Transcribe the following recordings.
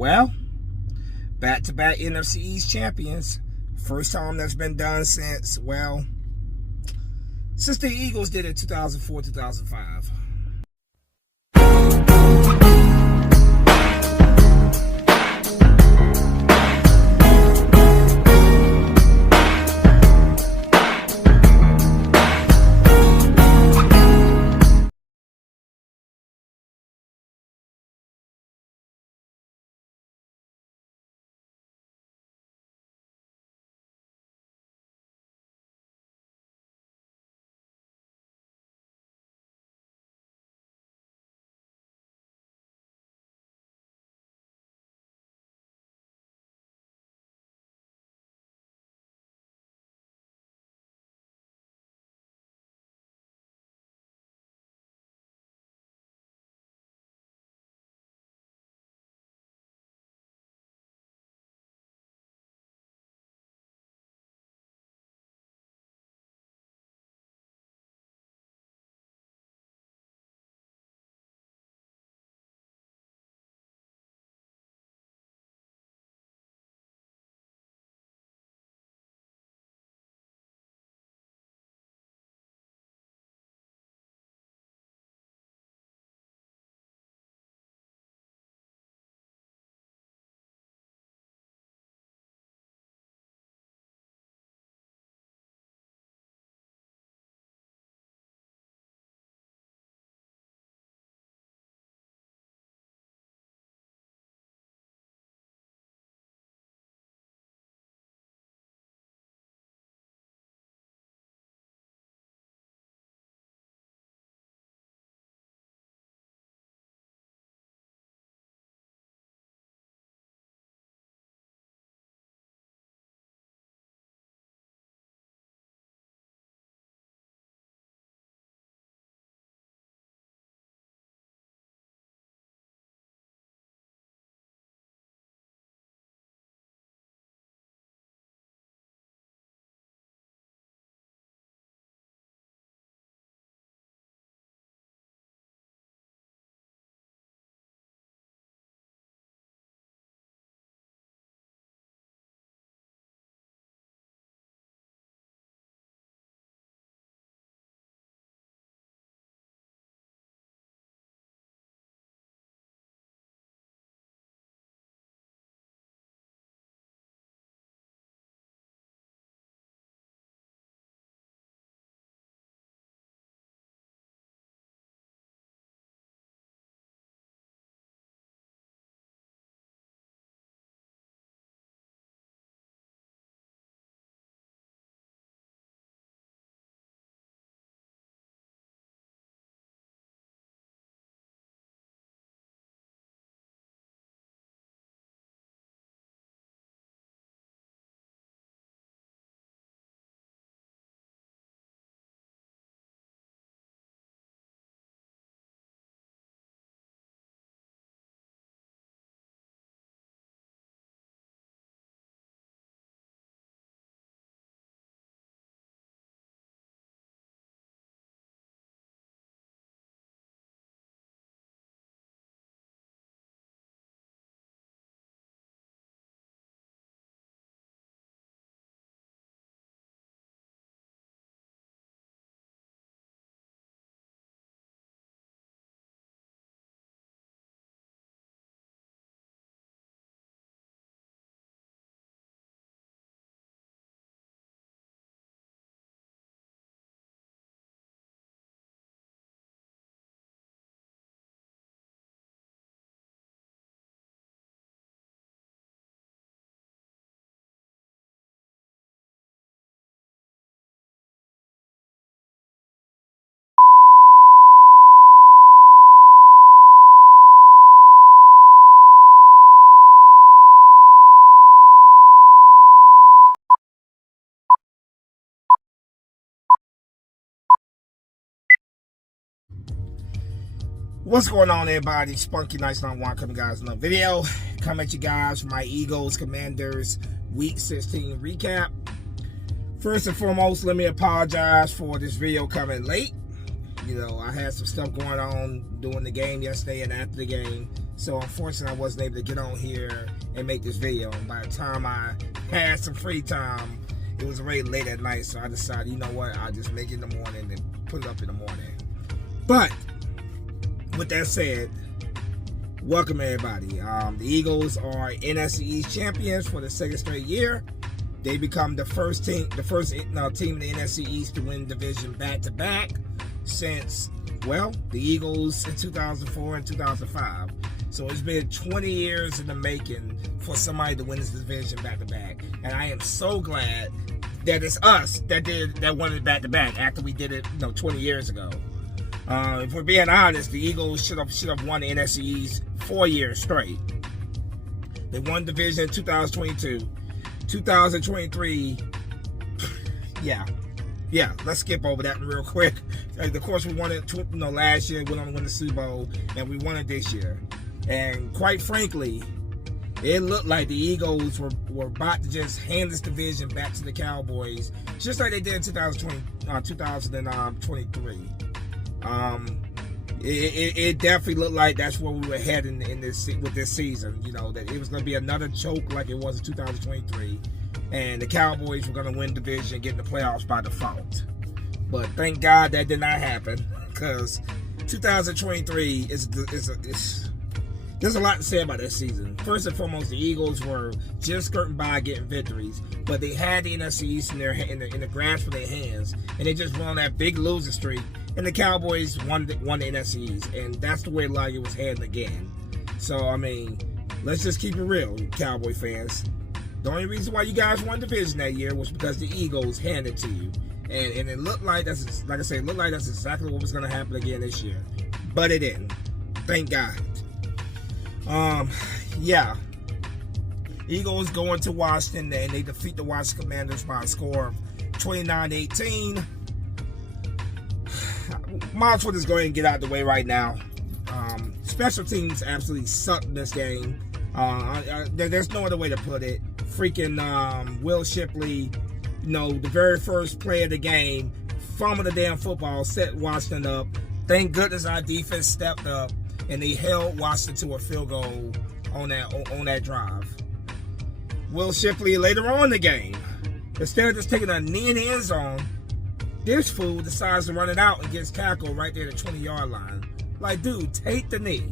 Well, back-to-back NFC East champions. First time that's been done since the Eagles did it 2004, 2005. What's going on, everybody? Spunky Nice 91 coming, guys, another video. Come at you guys for my Eagles Commanders Week 16 recap. First and foremost, let me apologize for this video coming late. I had some stuff going on during the game yesterday and after the game, So unfortunately, I wasn't able to get on here and make this video. And by the time I had some free time, it was already late at night. So I decided, you know what, I'll just make it in the morning and put it up in the morning. But with that said, welcome everybody. The Eagles are NFC East champions for the second straight year. They become the first team in the NFC East to win division back-to-back since, well, the Eagles in 2004 and 2005. So it's been 20 years in the making for somebody to win this division back-to-back. And I am so glad that it's us that won it back-to-back after we did it 20 years ago. If we're being honest, the Eagles should have won the NFC East 4 years straight. They won division in 2022. 2023, yeah, let's skip over that real quick. Of course, we won it last year, went on to win the Super Bowl, and we won it this year. And quite frankly, it looked like the Eagles were about to just hand this division back to the Cowboys, just like they did in 2023. It definitely looked like that's where we were heading with this season. That it was going to be another choke like it was in 2023, and the Cowboys were going to win division and get in the playoffs by default. But thank God that did not happen, because 2023 there's a lot to say about this season. First and foremost, the Eagles were just skirting by getting victories, but they had the NFC East in the grasp of their hands, and they just went on that big losing streak. And the Cowboys won the NFC East, and that's the way like it was heading again. So I mean, let's just keep it real, Cowboy fans. The only reason why you guys won division that year was because the Eagles handed it to you, and it looked like that's exactly what was going to happen again this year, but it didn't. Thank God. Yeah. Eagles go into Washington and they defeat the Washington Commanders by a score of 29-18. Might as well just go ahead and get out of the way right now. Special teams absolutely sucked in this game. There's no other way to put it. Freaking Will Shipley, the very first play of the game, fumbled the damn football, set Washington up. Thank goodness our defense stepped up and they held Washington to a field goal on that drive. Will Shipley later on in the game, instead of just taking a knee in the end zone, this fool decides to run it out and gets tackled right there at the 20-yard line. Like, dude, take the knee.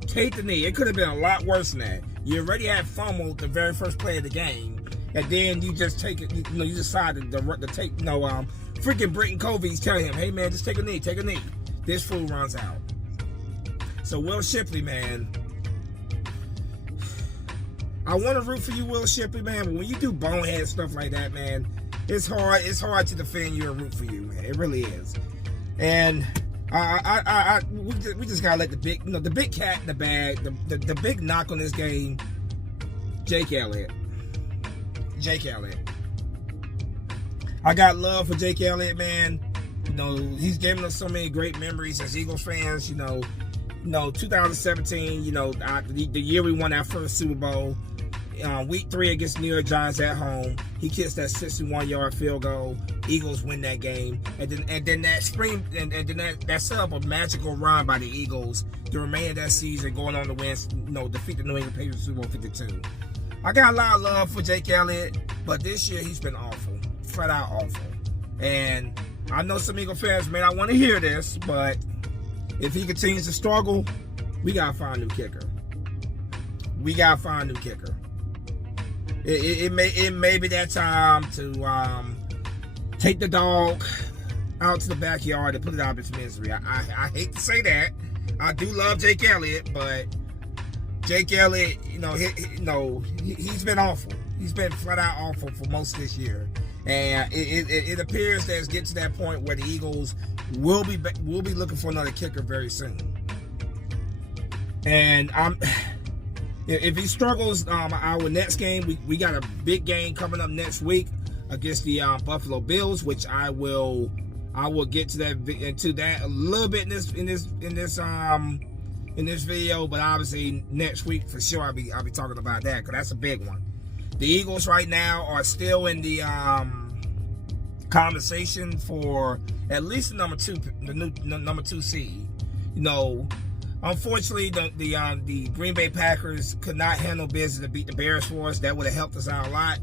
Take the knee. It could have been a lot worse than that. You already had fumbled the very first play of the game, and then you just take it. You decided to take. Freaking Britton Covey's telling him, "Hey man, just take a knee. Take a knee." This fool runs out. So Will Shipley, man, I want to root for you, Will Shipley, man. But when you do bonehead stuff like that, man, it's hard to defend you and root for you, man. It really is. And we just gotta let the big cat in the bag, the big knock on this game, Jake Elliott. I got love for Jake Elliott, man. He's given us so many great memories as Eagles fans. 2017, the year we won our first Super Bowl. Week 3 against New York Giants at home, he kicks that 61-yard field goal. Eagles win that game, and then that spring, and then that set up a magical run by the Eagles the remainder of that season, going on to win, defeat the New England Patriots Super Bowl 52. I got a lot of love for Jake Elliott, but this year he's been awful, flat out awful. And I know some Eagle fans may not want to hear this, but if he continues to struggle, we gotta find a new kicker. It may be that time to take the dog out to the backyard and put it out of its misery. I hate to say that. I do love Jake Elliott, but Jake Elliott, he's been awful. He's been flat out awful for most of this year, and it appears that it's getting to that point where the Eagles will be looking for another kicker very soon. And if he struggles, our next game, we got a big game coming up next week against the Buffalo Bills, which I will get to that a little bit in this video, but obviously next week for sure I'll be talking about that, because that's a big one. The Eagles right now are still in the conversation for at least the number two seed. Unfortunately, the Green Bay Packers could not handle business to beat the Bears for us. That would have helped us out a lot.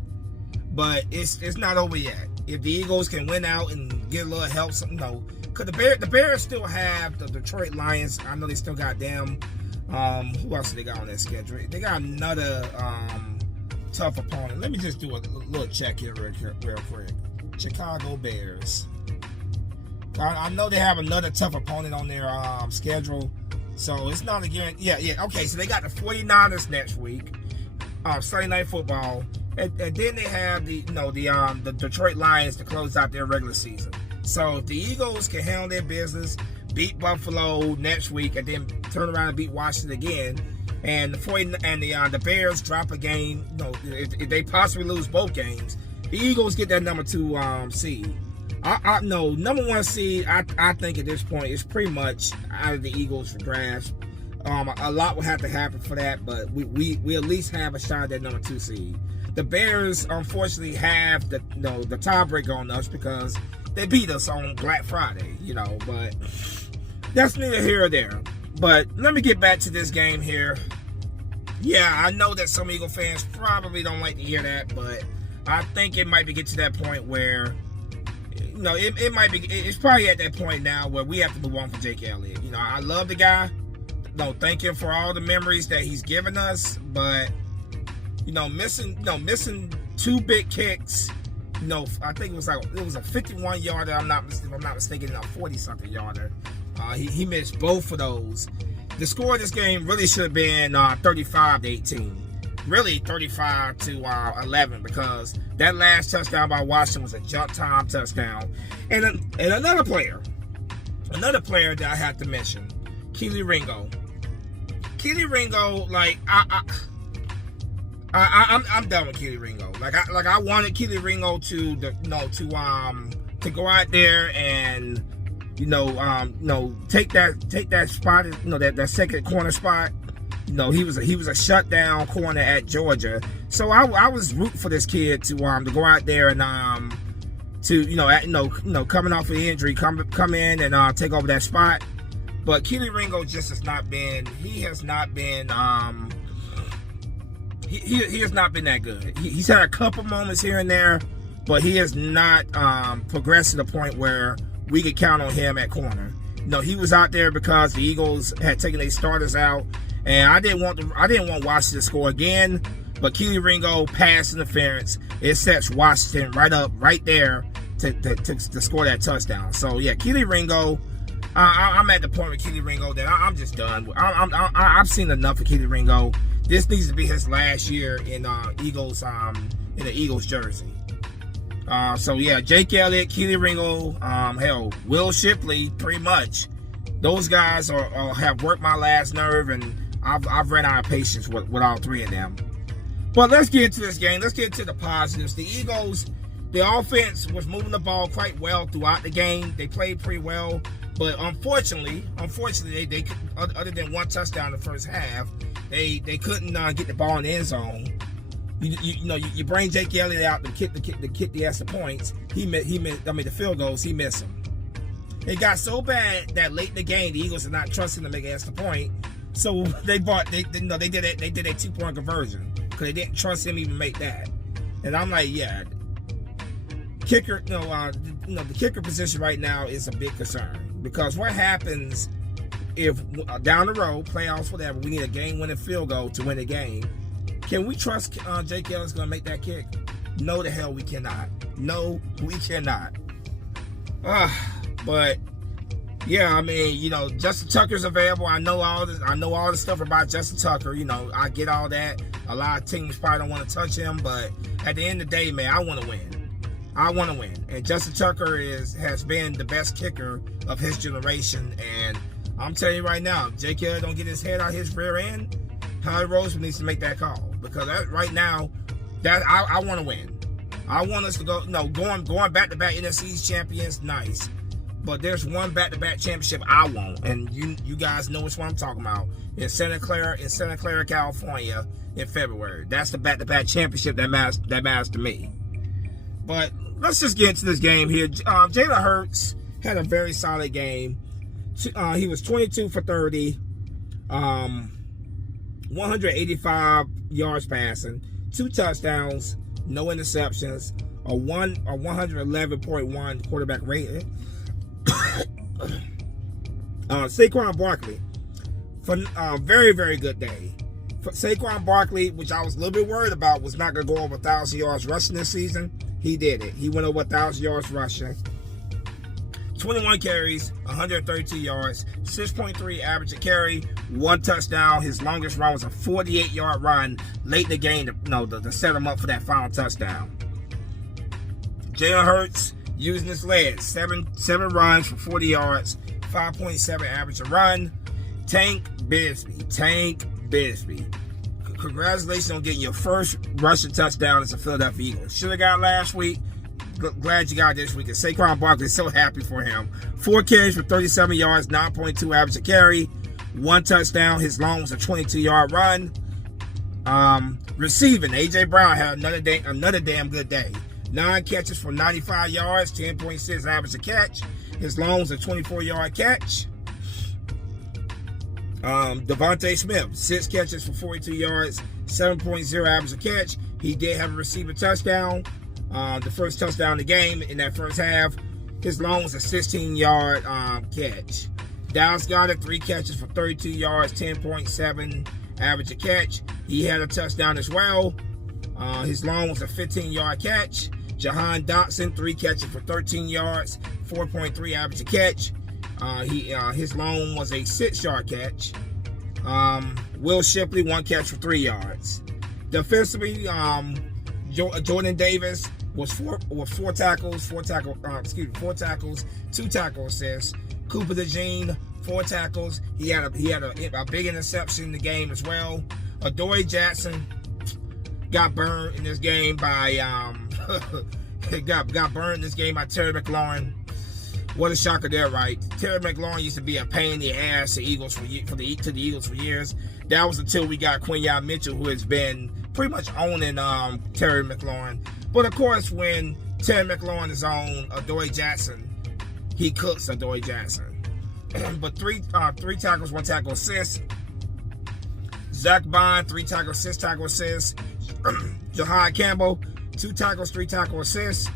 But it's not over yet. If the Eagles can win out and get a little help, because the Bears still have the Detroit Lions. I know they still got them. Who else do they got on their schedule? They got another tough opponent. Let me just do a little check here real quick. Chicago Bears. I know they have another tough opponent on their schedule. So it's not again. Yeah. Okay, so they got the 49ers next week. Sunday Night Football. And then they have the Detroit Lions to close out their regular season. So if the Eagles can handle their business, beat Buffalo next week, and then turn around and beat Washington again, and the Bears drop a game, if they possibly lose both games, the Eagles get that number 2 seed. Number 1 seed, I think at this point is pretty much out of the Eagles' grasp. A lot will have to happen for that, but we at least have a shot at that number 2 seed. The Bears, unfortunately, have the tiebreaker on us because they beat us on Black Friday, but that's neither here or there. But let me get back to this game here. Yeah, I know that some Eagle fans probably don't like to hear that, but I think it might be get to that point where, it's probably at that point now where we have to move on for Jake Elliott. I love the guy. Thank him for all the memories that he's given us, but missing 2 big kicks. I think it was a 51-yarder. If I'm not mistaken, a 40-something yarder. He missed both of those. The score of this game really should have been 35-18. Really 35-11 because that last touchdown by Washington was a jump time touchdown. And another player that I have to mention, Keely Ringo. Keely Ringo, I'm done with Keely Ringo. I wanted Keely Ringo to go out there and take that spot, that second corner spot. He was a shutdown corner at Georgia. So I was rooting for this kid to go out there and coming off an injury, come in and take over that spot. But Keely Ringo just has not been. He has not been that good. He's had a couple moments here and there, but he has not progressed to the point where we could count on him at corner. He was out there because the Eagles had taken their starters out, and I didn't want Washington to score again. But Keely Ringo pass interference, it sets Washington right there to score that touchdown. So yeah, Keely Ringo. I'm at the point with Keely Ringo that I'm just done. I've seen enough of Keely Ringo. This needs to be his last year in the Eagles jersey. So yeah, Jake Elliott, Keely Ringo, Will Shipley, pretty much. Those guys have worked my last nerve, and I've ran out of patience with all 3 of them. But let's get into this game. Let's get into the positives. The Eagles, the offense was moving the ball quite well throughout the game. They played pretty well. But unfortunately, they other than 1 touchdown in the first half, they couldn't get the ball in the end zone. You bring Jake Elliott out to kick the extra points. The field goals, he missed them. It got so bad that late in the game, the Eagles are not trusting to make an extra point. So they did a 2-point conversion because they didn't trust him even make that. And I'm like, yeah, kicker, the kicker position right now is a big concern. Because what happens if down the road, playoffs, whatever, we need a game-winning field goal to win the game? Can we trust Jake Elliott's going to make that kick? No, the hell we cannot. No, we cannot. But yeah, I mean, Justin Tucker's available. I know all the stuff about Justin Tucker. I get all that. A lot of teams probably don't want to touch him, but at the end of the day, man, I want to win. And Justin Tucker has been the best kicker of his generation. And I'm telling you right now, if Jake Elliott don't get his head out his rear end, Howie Roseman needs to make that call. Because right now, I want to win. I want us to go. Going back-to-back NFC East champions, nice. But there's one back-to-back championship I want, and you guys know which one I'm talking about. In Santa Clara, California, in February. That's the back-to-back championship that matters to me. But let's just get into this game here. Jalen Hurts had a very solid game. He was 22 for 30, 185 yards passing, 2 touchdowns, no interceptions, a 111.1 quarterback rating. Saquon Barkley, for very, very good day. For Saquon Barkley, which I was a little bit worried about, was not going to go over 1,000 yards rushing this season. He did it. He went over 1,000 yards rushing. 21 carries, 132 yards, 6.3 average a carry, 1 touchdown. His longest run was a 48-yard run late in the game to set him up for that final touchdown. Jalen Hurts using his legs, seven runs for 40 yards, 5.7 average a run. Tank Bigsby. Congratulations on getting your first rushing touchdown as a Philadelphia Eagle. Should have got last week. Glad you got it this week. And Saquon Barkley is so happy for him. 4 carries for 37 yards, 9.2 average a carry, 1 touchdown. His long was a 22-yard run. Receiving, A.J. Brown had another damn good day. 9 catches for 95 yards, 10.6 average a catch. His long was a 24-yard catch. Devontae Smith, 6 catches for 42 yards, 7.0 average a catch. He did have a receiver touchdown. The first touchdown of the game in that first half. His long was a 16-yard catch. Dallas Goedert, 3 catches for 32 yards, 10.7 average a catch. He had a touchdown as well. His long was a 15-yard catch. Jahan Dotson, 3 catches for 13 yards, 4.3 average a catch. His long was a 6-yard catch. Will Shipley, 1 catch for 3 yards. Defensively, Jordan Davis was 4 tackles, 2 tackle assists. Cooper DeJean, 4 tackles. He had a big interception in the game as well. Adoree Jackson got burned in this game by got burned in this game by Terry McLaurin. What a shocker there, right? Terry McLaurin used to be a pain in the ass to the Eagles for years. That was until we got Quinyon Mitchell, who has been pretty much owning Terry McLaurin. But of course, when Terry McLaurin is on Adoree Jackson, he cooks Adoree Jackson. But 3 tackles, 1 tackle assist. Zach Bond, 3 tackles, 6 tackle assists. Jahad Campbell, 2 tackles, 3 tackle assists.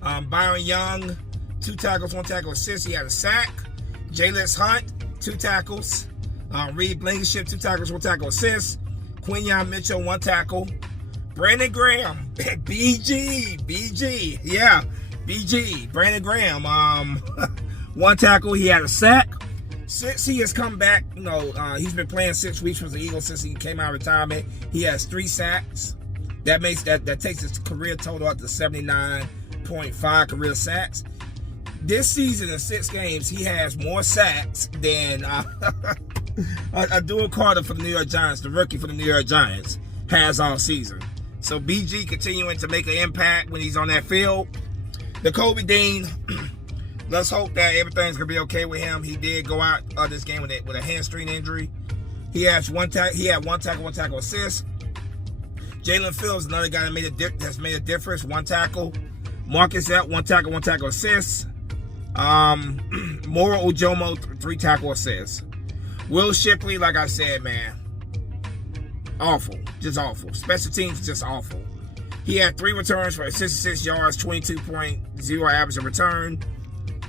Byron Young, 2 tackles, 1 tackle assist. He had a sack. Jalix Hunt, 2 tackles. Reed Blankenship, 2 tackles, 1 tackle assist. Quinyon Mitchell, 1 tackle. Brandon Graham, BG, yeah, BG. Brandon Graham, 1 tackle. He had a sack. Since he has come back, he's been playing 6 weeks for the Eagles since he came out of retirement. He has 3 sacks. That takes his career total up to 79.5 career sacks. This season in 6 games, he has more sacks than Adoree Carter for the New York Giants, the rookie for the New York Giants, has all season. So BG continuing to make an impact when he's on that field. The Kobe Dean, let's hope that everything's gonna be okay with him. He did go out of this game with a hamstring injury. He had 1 tackle, 1 tackle assist. Jalen Phillips, another guy that has made a difference, 1 tackle. Marcus Epps, 1 tackle, 1 tackle assist. Moro Ojomo, 3 tackle assists. Will Shipley, like I said, man, awful, just awful. Special teams, just awful. He had 3 returns for 66 yards, 22.0 average a return.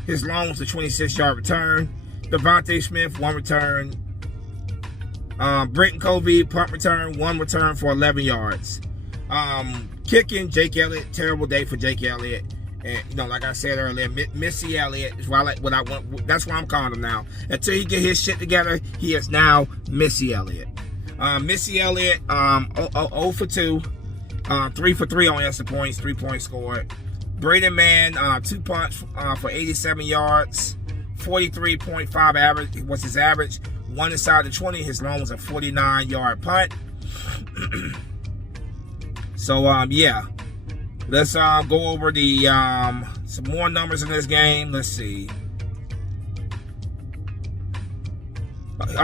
His long was a 26-yard return. Devontae Smith, 1 return. Britton Covey, punt return, 1 return for 11 yards. Kicking, Jake Elliott, terrible day for Jake Elliott. And like I said earlier, Missy Elliott is what I want. That's what I'm calling him now. Until he get his shit together, he is now Missy Elliott. Missy Elliott, 0 for 2, 3 for 3 on extra points, 3 points scored. Braden Mann, 2 punts for 87 yards, 43.5 average was his average. 1 inside the 20. His long was a 49-yard punt. So yeah. Let's go over the some more numbers in this game. Let's see.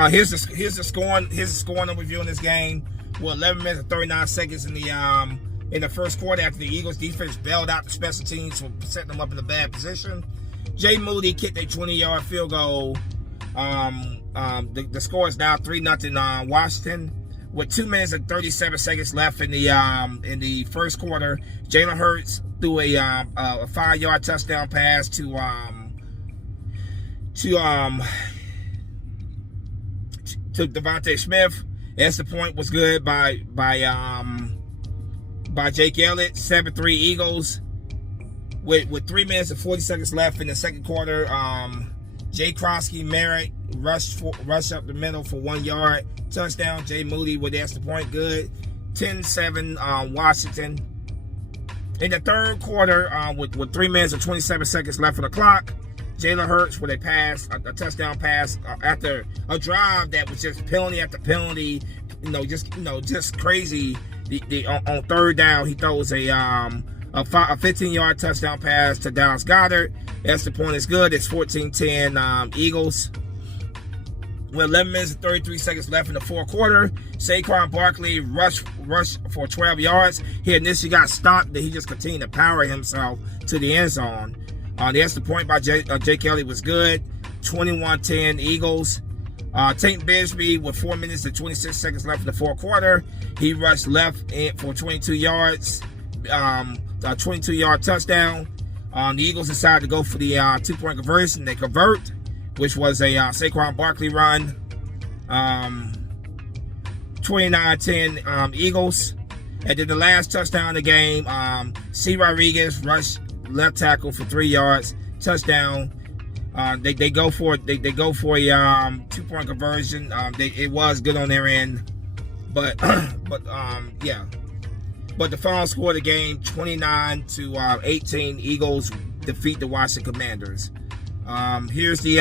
Here's the scoring overview in this game. Well, 11 minutes and 39 seconds in the first quarter after the Eagles defense bailed out the special teams for setting them up in a bad position. Jay Moody kicked a 20-yard field goal The score is now 3-0 Washington. With 2 minutes and 37 seconds left in the first quarter, Jalen Hurts threw a 5-yard touchdown pass to Devontae Smith. Extra point was good by Jake Elliott. 7-3 Eagles. With 3 minutes and 40 seconds left in the second quarter, Jay Krosky Merritt rushed up the middle for 1 yard. Touchdown. Jay Moody with the extra point. Good. 10-7 Washington. In the third quarter, with 3 minutes and 27 seconds left on the clock, Jalen Hurts with a touchdown pass after a drive that was just penalty after penalty, just crazy. On third down, he throws a 15-yard touchdown pass to Dallas Goedert. That's the point. Is good. It's 14-10 Eagles. With 11 minutes and 33 seconds left in the fourth quarter, Saquon Barkley rushed for 12 yards. He initially got stopped, but he just continued to power himself to the end zone. The extra point by Jake Elliott was good. 21-10 Eagles. Tank Bigsby with 4 minutes and 26 seconds left in the fourth quarter. He rushed left for 22 yards. A 22-yard touchdown. The Eagles decided to go for the 2-point conversion. They convert, which was a Saquon Barkley run. 29-10 Eagles. And then the last touchdown of the game, C. Rodriguez rushed left tackle for 3 yards. Touchdown. They go for a 2-point conversion. It was good on their end, but yeah. But the final score of the game, 29-18. Eagles defeat the Washington Commanders. Here's the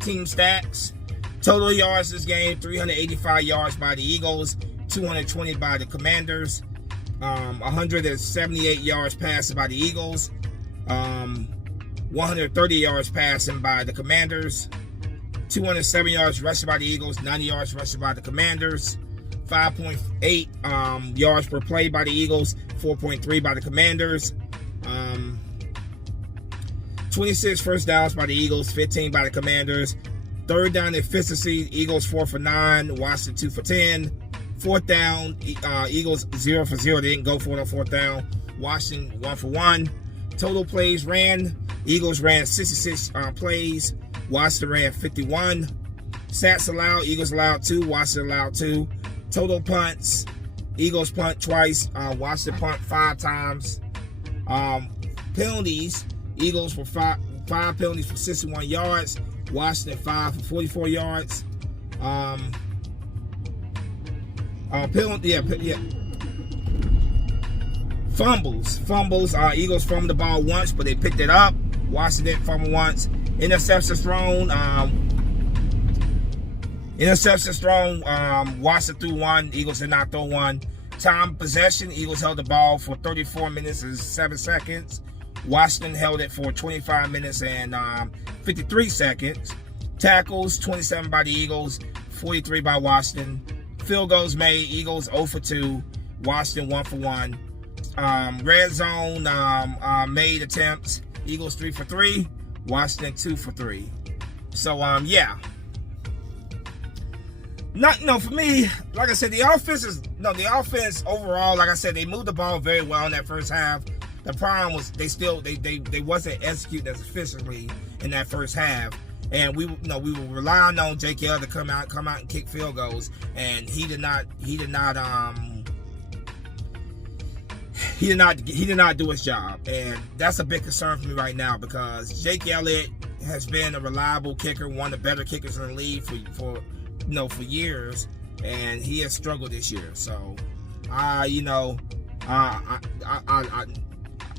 team stats. Total yards this game: 385 yards by the Eagles, 220 by the Commanders. 178 yards passing by the Eagles. 130 yards passing by the Commanders. 207 yards rushing by the Eagles. 90 yards rushing by the Commanders. 5.8 yards per play by the Eagles. 4.3 by the Commanders. 26 first downs by the Eagles. 15 by the Commanders. Third down efficiency, Eagles 4 for 9. Washington 2 for 10. Fourth down, Eagles 0 for 0. They didn't go for it on fourth down. Washington 1 for 1. Total plays ran. Eagles ran 66 plays. Washington ran 51. Sats allowed. Eagles allowed 2. Washington allowed 2. Total punts. Eagles punt twice. Washington punt 5 times. Penalties. Eagles for 5 penalties for 61 yards. Washington 5 for 44 yards. Fumbles. Eagles fumbled the ball once, but they picked it up. Washington didn't fumble once. Interceptions thrown. Washington threw 1. Eagles did not throw 1. Time possession. Eagles held the ball for 34 minutes and 7 seconds. Washington held it for 25 minutes and 53 seconds. Tackles, 27 by the Eagles, 43 by Washington. Field goals made, Eagles 0 for 2, Washington 1 for 1. Red zone made attempts, Eagles 3 for 3, Washington 2 for 3. So yeah. For me, like I said, the offense overall, like I said, they moved the ball very well in that first half. The problem was they wasn't executing as efficiently in that first half, and we were relying on Jake Elliott to come out and kick field goals, and he did not do his job, and that's a big concern for me right now because Jake Elliott has been a reliable kicker, one of the better kickers in the league for years, and he has struggled this year. So,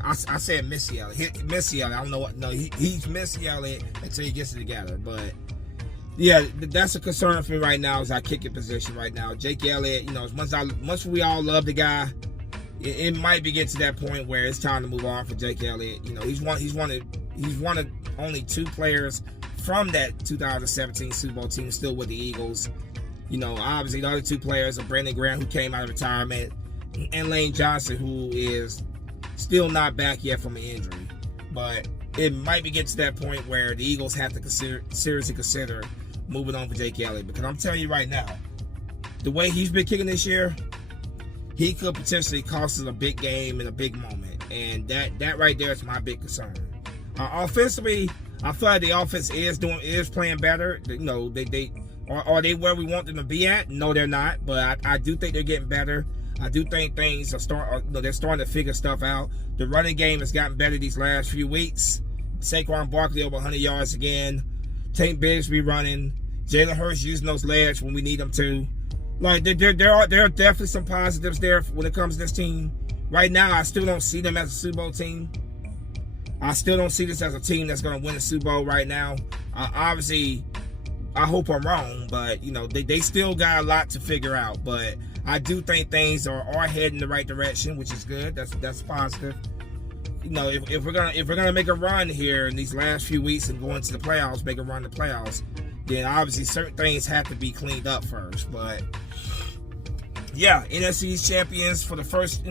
I said Missy Elliott. Missy Elliott. I don't know what. No, he's Missy Elliott until he gets it together. But yeah, that's a concern for me right now. Is our kicking position right now. Jake Elliott. As much as we all love the guy, it might be getting to that point where it's time to move on for Jake Elliott. He's one of only 2 players from that 2017 Super Bowl team still with the Eagles. Obviously the other 2 players are Brandon Graham, who came out of retirement, and Lane Johnson, who is still not back yet from an injury. But it might be getting to that point where the Eagles have to seriously consider moving on for Jake Elliott, because I'm telling you right now, the way he's been kicking this year, he could potentially cost us a big game in a big moment, and that right there is my big concern. Offensively, I feel like the offense is playing better. You know, are they where we want them to be at? No, they're not. But I do think they're getting better. I do think things they're starting to figure stuff out. The running game has gotten better these last few weeks. Saquon Barkley over 100 yards again. Tank Bigsby running. Jalen Hurts using those legs when we need them to. Like there are definitely some positives there when it comes to this team. Right now, I still don't see them as a Super Bowl team. I still don't see this as a team that's going to win a Super Bowl right now. Obviously, I hope I'm wrong, but you know they still got a lot to figure out. But I do think things are heading in the right direction, which is good. That's positive. You know, if we're gonna make a run here in these last few weeks and go into the playoffs, make a run in the playoffs, then obviously certain things have to be cleaned up first. But yeah, NFC East champions for the first,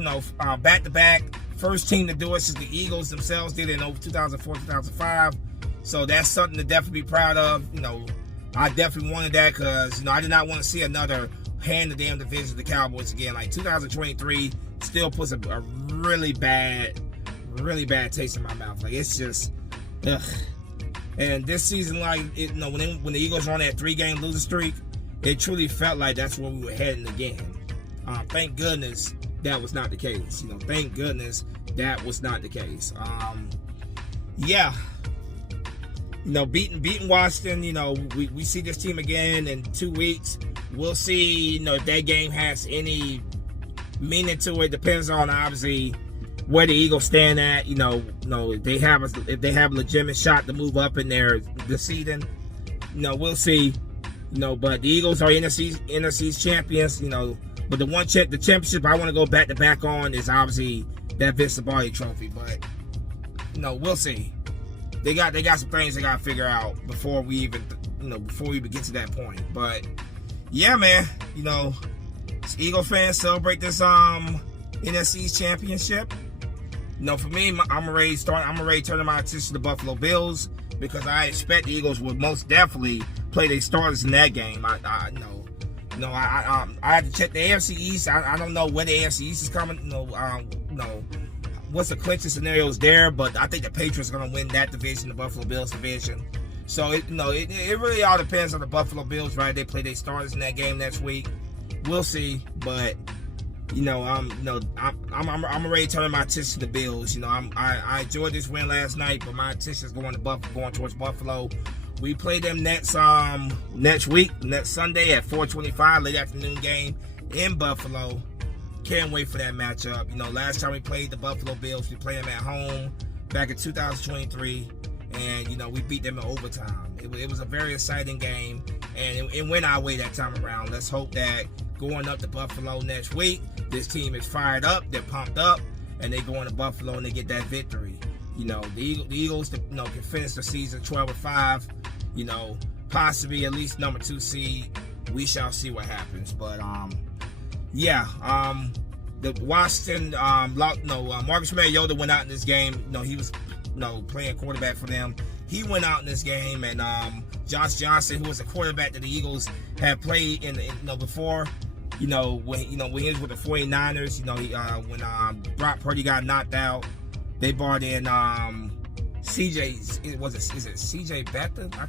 back-to-back. First team to do it since the Eagles themselves did it in over 2004, 2005. So that's something to definitely be proud of. You know, I definitely wanted that because, I did not want to see another hand-to-damn division of the Cowboys again. Like 2023 still puts a really bad taste in my mouth. Like it's just, ugh. And this season, like, when the Eagles were on that 3-game losing streak, it truly felt like that's where we were heading again. Thank goodness that was not the case. Thank goodness that was not the case. Yeah. Beating Washington, we see this team again in 2 weeks. We'll see, if that game has any meaning to it. Depends on, obviously, where the Eagles stand at. If they have a legitimate shot to move up in their seeding, we'll see. But the Eagles are NFC's champions. But the championship I want to go back to back on is obviously that Vince Lombardi trophy. But we'll see. They got some things they got to figure out before we even get to that point. But yeah, man, Eagles fans celebrate this NFC championship. For me, I'm ready turning my attention to the Buffalo Bills because I expect the Eagles will most definitely play their starters in that game. I have to check the AFC East. I don't know where the AFC East is coming. What's the clinching scenarios there? But I think the Patriots are going to win that division, the Buffalo Bills division. So it really all depends on the Buffalo Bills, right? They play their starters in that game next week. We'll see, but I'm ready to turn my attention to the Bills. I enjoyed this win last night, but my attention is going towards Buffalo. We play them next week, next Sunday at 4:25, late afternoon game in Buffalo. Can't wait for that matchup. Last time we played the Buffalo Bills, we played them at home back in 2023, and we beat them in overtime. It was a very exciting game, and it went our way that time around. Let's hope that going up to Buffalo next week, this team is fired up, they're pumped up, and they go into Buffalo and they get that victory. The Eagles, can finish the season 12-5. Possibly at least number 2 seed. We shall see what happens. But the Washington, Marcus Mariota went out in this game. He was, playing quarterback for them. He went out in this game, and Josh Johnson, who was a quarterback that the Eagles had played in before. When he was with the 49ers. When Brock Purdy got knocked out, they brought in is it CJ Beathard? I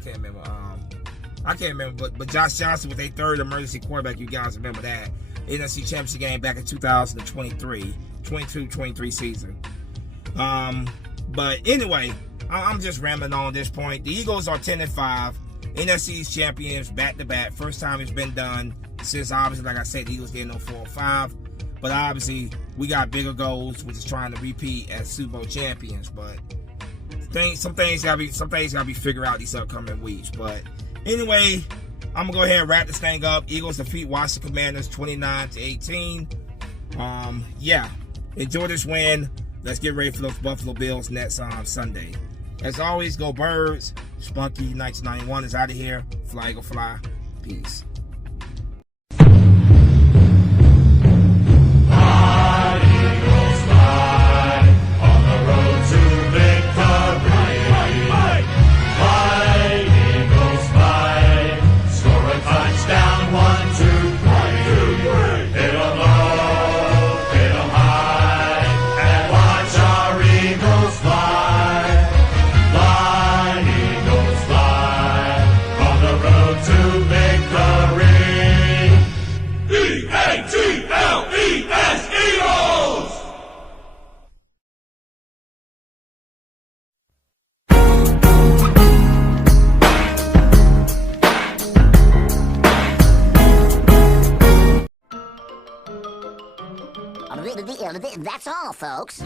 can't remember. But Josh Johnson was their third emergency quarterback. You guys remember that NFC Championship game back in 22-23 season. But anyway, I'm just rambling on at this point. The Eagles are 10-5, NFC champions back to back. First time it's been done since, obviously, like I said, the Eagles did no 4-5. But obviously, we got bigger goals, which is trying to repeat as Super Bowl champions. But some things gotta be figured out these upcoming weeks. But anyway, I'm gonna go ahead and wrap this thing up. Eagles defeat Washington Commanders 29-18. Enjoy this win. Let's get ready for those Buffalo Bills next Sunday. As always, go Birds. Spunky 1991 is out of here. Fly, Eagle, fly. Peace. Well, that's all, folks.